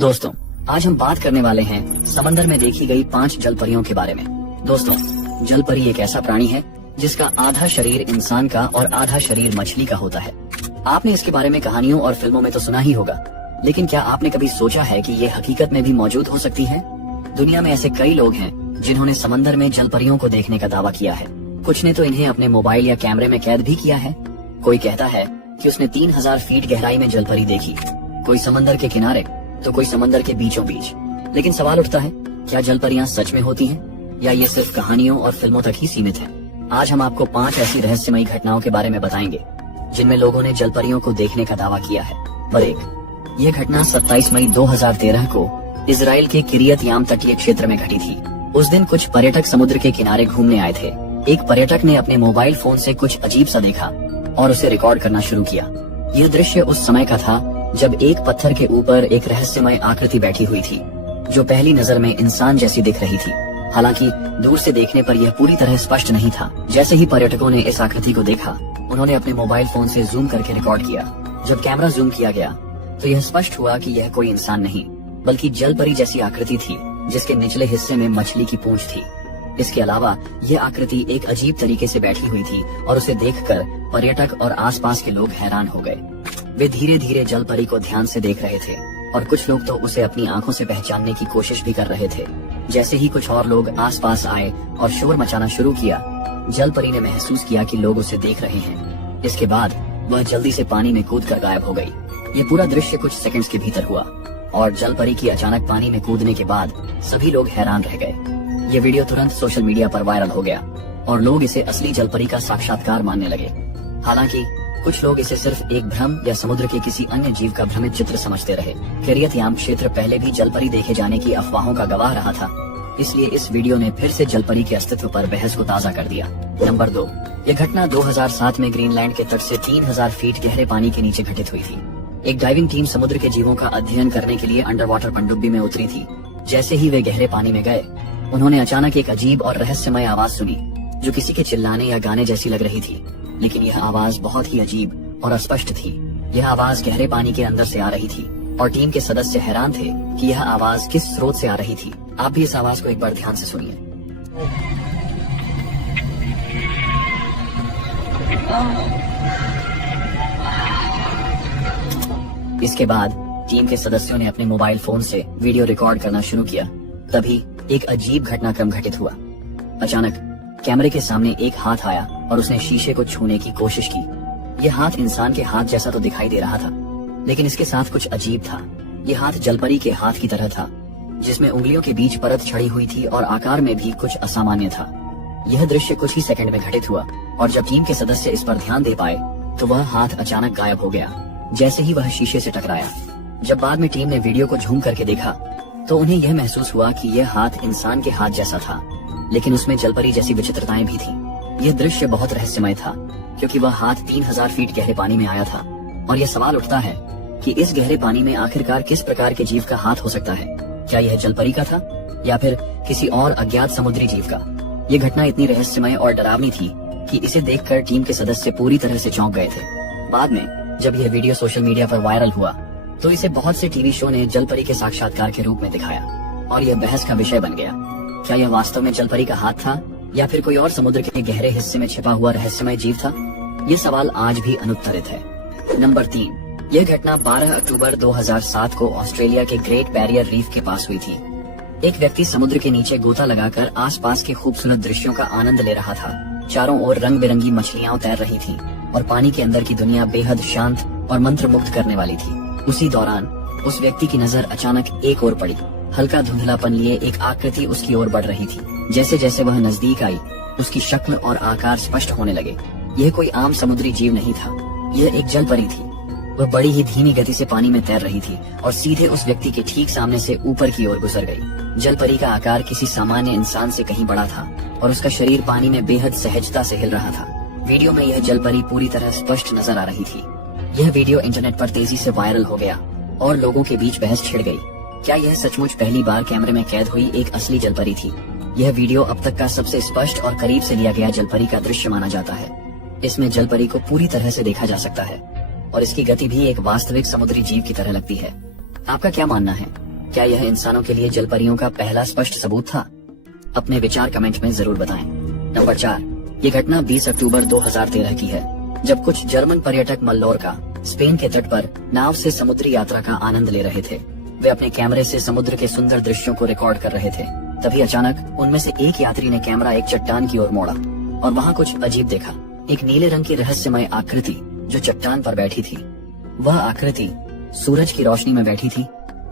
दोस्तों, आज हम बात करने वाले हैं समंदर में देखी गई 5 जल परियों के बारे में। दोस्तों, जल परी एक ऐसा प्राणी है जिसका आधा शरीर इंसान का और आधा शरीर मछली का होता है। आपने इसके बारे में कहानियों और फिल्मों में तो सुना ही होगा, लेकिन क्या आपने कभी सोचा है कि ये हकीकत में भी मौजूद हो सकती है? दुनिया में ऐसे कई लोग हैं जिन्होंने समंदर में जल परियों को देखने का दावा किया है। कुछ ने तो इन्हें अपने मोबाइल या कैमरे में कैद भी किया है। कोई कहता है कि उसने 3000 फीट गहराई में जल परी देखी, कोई समंदर के किनारे तो कोई समंदर के बीचों बीच। लेकिन सवाल उठता है, क्या जल परियां सच में होती हैं या ये सिर्फ कहानियों और फिल्मों तक ही सीमित है? आज हम आपको 5 ऐसी रहस्यमयी घटनाओं के बारे में बताएंगे जिनमें लोगों ने जल परियों को देखने का दावा किया है। पर एक ये घटना 27 मई 2013 को इजराइल के किरियत याम तटीय क्षेत्र में घटी थी। उस दिन कुछ पर्यटक समुद्र के किनारे घूमने आए थे। एक पर्यटक ने अपने मोबाइल फोन से कुछ अजीब सा देखा और उसे रिकॉर्ड करना शुरू किया। यह दृश्य उस समय का था जब एक पत्थर के ऊपर एक रहस्यमय आकृति बैठी हुई थी, जो पहली नजर में इंसान जैसी दिख रही थी। हालांकि दूर से देखने पर यह पूरी तरह स्पष्ट नहीं था। जैसे ही पर्यटकों ने इस आकृति को देखा, उन्होंने अपने मोबाइल फोन से जूम करके रिकॉर्ड किया। जब कैमरा जूम किया गया तो यह स्पष्ट हुआ कि यह कोई इंसान नहीं बल्कि जल परी जैसी आकृति थी, जिसके निचले हिस्से में मछली की पूंछ थी। इसके अलावा यह आकृति एक अजीब तरीके से बैठी हुई थी और उसे देखकर पर्यटक और आसपास के लोग हैरान हो गए। वे धीरे धीरे जल परी को ध्यान से देख रहे थे और कुछ लोग तो उसे अपनी आंखों से पहचानने की कोशिश भी कर रहे थे। जैसे ही कुछ और लोग आसपास आए और शोर मचाना शुरू किया, जल परी ने महसूस किया कि लोग उसे देख रहे हैं। इसके बाद वह जल्दी से पानी में कूदकर गायब हो गई। ये पूरा दृश्य कुछ सेकंड्स के भीतर हुआ और जल परी की अचानक पानी में कूदने के बाद सभी लोग हैरान रह गए। ये वीडियो तुरंत सोशल मीडिया पर वायरल हो गया और लोग इसे असली जल परी का साक्षात्कार मानने लगे। हालांकि कुछ लोग इसे सिर्फ एक भ्रम या समुद्र के किसी अन्य जीव का भ्रमित चित्र समझते रहे। किरियत याम क्षेत्र पहले भी जल परी देखे जाने की अफवाहों का गवाह रहा था, इसलिए इस वीडियो ने फिर से जल परी के अस्तित्व पर बहस को ताज़ा कर दिया। नंबर 2, यह घटना 2007 में ग्रीनलैंड के तट से 3000 फीट गहरे पानी के नीचे घटित हुई थी। एक डाइविंग टीम समुद्र के जीवों का अध्ययन करने के लिए अंडर वाटर पनडुब्बी में उतरी थी। जैसे ही वे गहरे पानी में गए, उन्होंने अचानक एक अजीब और रहस्यमय आवाज सुनी, जो किसी के चिल्लाने या गाने जैसी लग रही थी। लेकिन यह आवाज बहुत ही अजीब और अस्पष्ट थी। यह आवाज गहरे पानी के अंदर से आ रही थी और टीम के सदस्य हैरान थे कि यह आवाज किस स्रोत से आ रही थी। आप भी इस आवाज को एक बार ध्यान से सुनिए। इसके बाद टीम के सदस्यों ने अपने मोबाइल फोन से वीडियो रिकॉर्ड करना शुरू किया। तभी एक अजीब घटनाक्रम घटित हुआ। अचानक कैमरे के सामने एक हाथ आया और उसने शीशे को छूने की कोशिश की। यह हाथ इंसान के हाथ जैसा तो दिखाई दे रहा था, लेकिन इसके साथ कुछ अजीब था। यह हाथ जलपरी के हाथ की तरह था, जिसमें उंगलियों के बीच परत छड़ी हुई थी और आकार में भी कुछ असामान्य था। यह दृश्य कुछ ही सेकंड में घटित हुआ और जब टीम के सदस्य इस पर ध्यान दे पाए तो वह हाथ अचानक गायब हो गया, जैसे ही वह शीशे से टकराया। जब बाद में टीम ने वीडियो को झूम करके देखा तो उन्हें यह महसूस हुआ कि यह हाथ इंसान के हाथ जैसा था, लेकिन उसमें जलपरी जैसी विचित्रताएं भी थी। यह दृश्य बहुत रहस्यमय था क्योंकि वह हाथ 3000 फीट गहरे पानी में आया था और यह सवाल उठता है कि इस गहरे पानी में आखिरकार किस प्रकार के जीव का हाथ हो सकता है? क्या यह जलपरी का था या फिर किसी और अज्ञात समुद्री जीव का? यह घटना इतनी रहस्यमय और डरावनी थी कि इसे देखकर टीम के सदस्य पूरी तरह से चौंक गए थे। बाद में जब यह वीडियो सोशल मीडिया पर वायरल हुआ तो इसे बहुत से टीवी शो ने जलपरी के साक्षात्कार के रूप में दिखाया और यह बहस का विषय बन गया। क्या यह वास्तव में जलपरी का हाथ था या फिर कोई और समुद्र के गहरे हिस्से में छिपा हुआ रहस्यमय जीव था? ये सवाल आज भी अनुत्तरित है। नंबर 3, यह घटना 12 अक्टूबर 2007 को ऑस्ट्रेलिया के ग्रेट बैरियर रीफ के पास हुई थी। एक व्यक्ति समुद्र के नीचे गोता लगाकर आसपास के खूबसूरत दृश्यों का आनंद ले रहा था। चारों ओर रंग बिरंगी मछलियां तैर रही थीं और पानी के अंदर की दुनिया बेहद शांत और मंत्रमुग्ध करने वाली थी। उसी दौरान उस व्यक्ति की नजर अचानक एक ओर पड़ी। हल्का धुंधलापन लिए एक आकृति उसकी ओर बढ़ रही थी। जैसे जैसे वह नजदीक आई, उसकी शक्ल और आकार स्पष्ट होने लगे। यह कोई आम समुद्री जीव नहीं था, यह एक जल परी थी। वह बड़ी ही धीमी गति से पानी में तैर रही थी और सीधे उस व्यक्ति के ठीक सामने से ऊपर की ओर गुजर गई। जल परी का आकार किसी सामान्य इंसान से कहीं बड़ा था और उसका शरीर पानी में बेहद सहजता से हिल रहा था। वीडियो में यह जल परी पूरी तरह स्पष्ट नजर आ रही थी। यह वीडियो इंटरनेट पर तेजी से वायरल हो गया और लोगों के बीच बहस छिड़ गई। क्या यह सचमुच पहली बार कैमरे में कैद हुई एक असली जलपरी थी? यह वीडियो अब तक का सबसे स्पष्ट और करीब से लिया गया जलपरी का दृश्य माना जाता है। इसमें जलपरी को पूरी तरह से देखा जा सकता है और इसकी गति भी एक वास्तविक समुद्री जीव की तरह लगती है। आपका क्या मानना है? क्या यह इंसानों के लिए जलपरियों का पहला स्पष्ट सबूत था? अपने विचार कमेंट में जरूर बताएं। नंबर 4, ये घटना 20 अक्टूबर 2013 की है, जब कुछ जर्मन पर्यटक मल्लोर्का, स्पेन के तट पर नाव से समुद्री यात्रा का आनंद ले रहे थे। वे अपने कैमरे से समुद्र के सुंदर दृश्यों को रिकॉर्ड कर रहे थे। तभी अचानक उनमें से एक यात्री ने कैमरा एक चट्टान की ओर मोड़ा और वहाँ कुछ अजीब देखा। एक नीले रंग की रहस्यमय आकृति जो चट्टान पर बैठी थी। वह आकृति सूरज की रोशनी में बैठी थी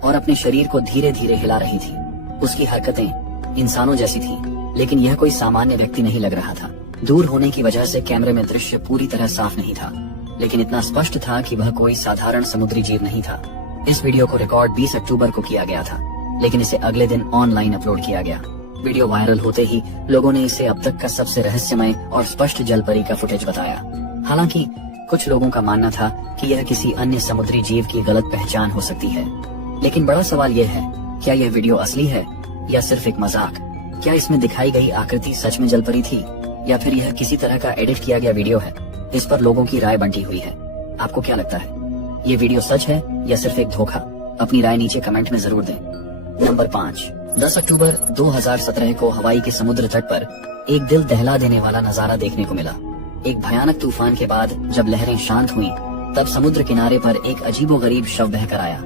और अपने शरीर को धीरे धीरे हिला रही थी। उसकी हरकतें इंसानों जैसी थी, लेकिन यह कोई सामान्य व्यक्ति नहीं लग रहा था। दूर होने की वजह से कैमरे में दृश्य पूरी तरह साफ नहीं था, लेकिन इतना स्पष्ट था कि वह कोई साधारण समुद्री जीव नहीं था। इस वीडियो को रिकॉर्ड 20 अक्टूबर को किया गया था, लेकिन इसे अगले दिन ऑनलाइन अपलोड किया गया। वीडियो वायरल होते ही लोगों ने इसे अब तक का सबसे रहस्यमय और स्पष्ट जलपरी का फुटेज बताया। हालांकि कुछ लोगों का मानना था कि यह किसी अन्य समुद्री जीव की गलत पहचान हो सकती है। लेकिन बड़ा सवाल यह है, क्या यह वीडियो असली है या सिर्फ एक मजाक? क्या इसमें दिखाई गई आकृति सच में जलपरी थी या फिर यह किसी तरह का एडिट किया गया वीडियो है? इस पर लोगों की राय बंटी हुई है। आपको क्या लगता है, ये वीडियो सच है या सिर्फ एक धोखा? अपनी राय नीचे कमेंट में जरूर दें। नंबर 5, 10 अक्टूबर 2017 को हवाई के समुद्र तट पर एक दिल दहला देने वाला नजारा देखने को मिला। एक भयानक तूफान के बाद जब लहरें शांत हुईं, तब समुद्र किनारे पर एक अजीबोगरीब शव बहकर आया।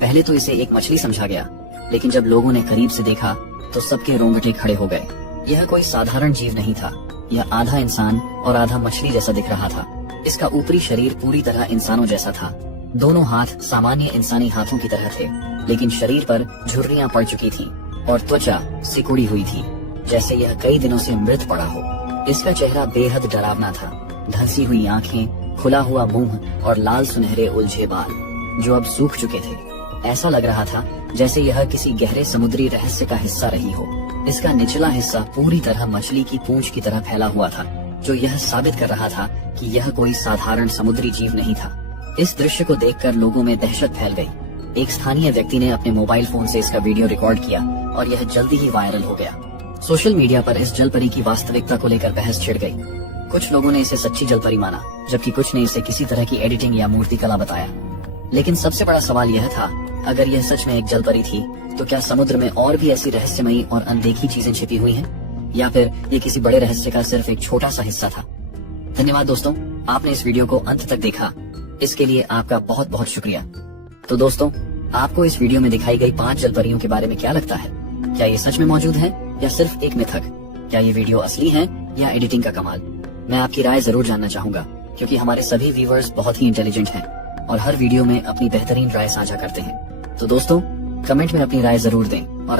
पहले तो इसे एक मछली समझा गया, लेकिन जब लोगों ने करीब से देखा तो सबके रोंगटे खड़े हो गए। यह कोई साधारण जीव नहीं था, यह आधा इंसान और आधा मछली जैसा दिख रहा था। इसका ऊपरी शरीर पूरी तरह इंसानों जैसा था। दोनों हाथ सामान्य इंसानी हाथों की तरह थे, लेकिन शरीर पर झुर्रियां पड़ चुकी थीं और त्वचा सिकुड़ी हुई थी, जैसे यह कई दिनों से मृत पड़ा हो। इसका चेहरा बेहद डरावना था। धंसी हुई आंखें, खुला हुआ मुंह और लाल सुनहरे उलझे बाल जो अब सूख चुके थे। ऐसा लग रहा था जैसे यह किसी गहरे समुद्री रहस्य का हिस्सा रही हो। इसका निचला हिस्सा पूरी तरह मछली की पूंछ की तरह फैला हुआ था, जो यह साबित कर रहा था कि यह कोई साधारण समुद्री जीव नहीं था। इस दृश्य को देखकर लोगों में दहशत फैल गई। एक स्थानीय व्यक्ति ने अपने मोबाइल फोन से इसका वीडियो रिकॉर्ड किया और यह जल्दी ही वायरल हो गया। सोशल मीडिया पर इस जलपरी की वास्तविकता को लेकर बहस छिड़ गई। कुछ लोगों ने इसे सच्ची जलपरी माना, जबकि कुछ ने इसे किसी तरह की एडिटिंग या मूर्तिकला बताया। लेकिन सबसे बड़ा सवाल यह था, अगर यह सच में एक जलपरी थी, तो क्या समुद्र में और भी ऐसी रहस्यमयी और अनदेखी चीजें छिपी हुई हैं? या फिर ये किसी बड़े रहस्य का सिर्फ एक छोटा सा हिस्सा था? धन्यवाद दोस्तों, आपने इस वीडियो को अंत तक देखा, इसके लिए आपका बहुत बहुत शुक्रिया। तो दोस्तों, आपको इस वीडियो में दिखाई गई 5 जलपरियों के बारे में क्या लगता है? क्या ये सच में मौजूद है या सिर्फ एक मिथक? क्या ये वीडियो असली है या एडिटिंग का कमाल? मैं आपकी राय जरूर जानना चाहूंगा, क्योंकि हमारे सभी व्यूअर्स बहुत ही इंटेलिजेंट हैं और हर वीडियो में अपनी बेहतरीन राय साझा करते हैं। तो दोस्तों, कमेंट में अपनी राय जरूर दें और